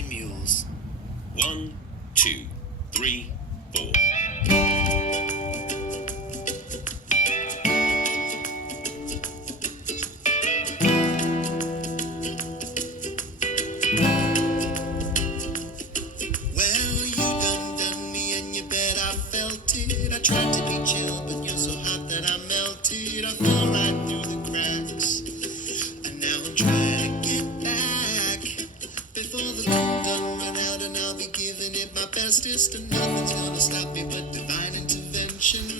I'm yours. 1, 2, 3, 4. I tried to be chill, but you're so hot that I melted. I fell right through the cracks, and now I'm trying to get back before the cool done run out, and I'll be giving it my bestest, and nothing's gonna stop me but divine intervention.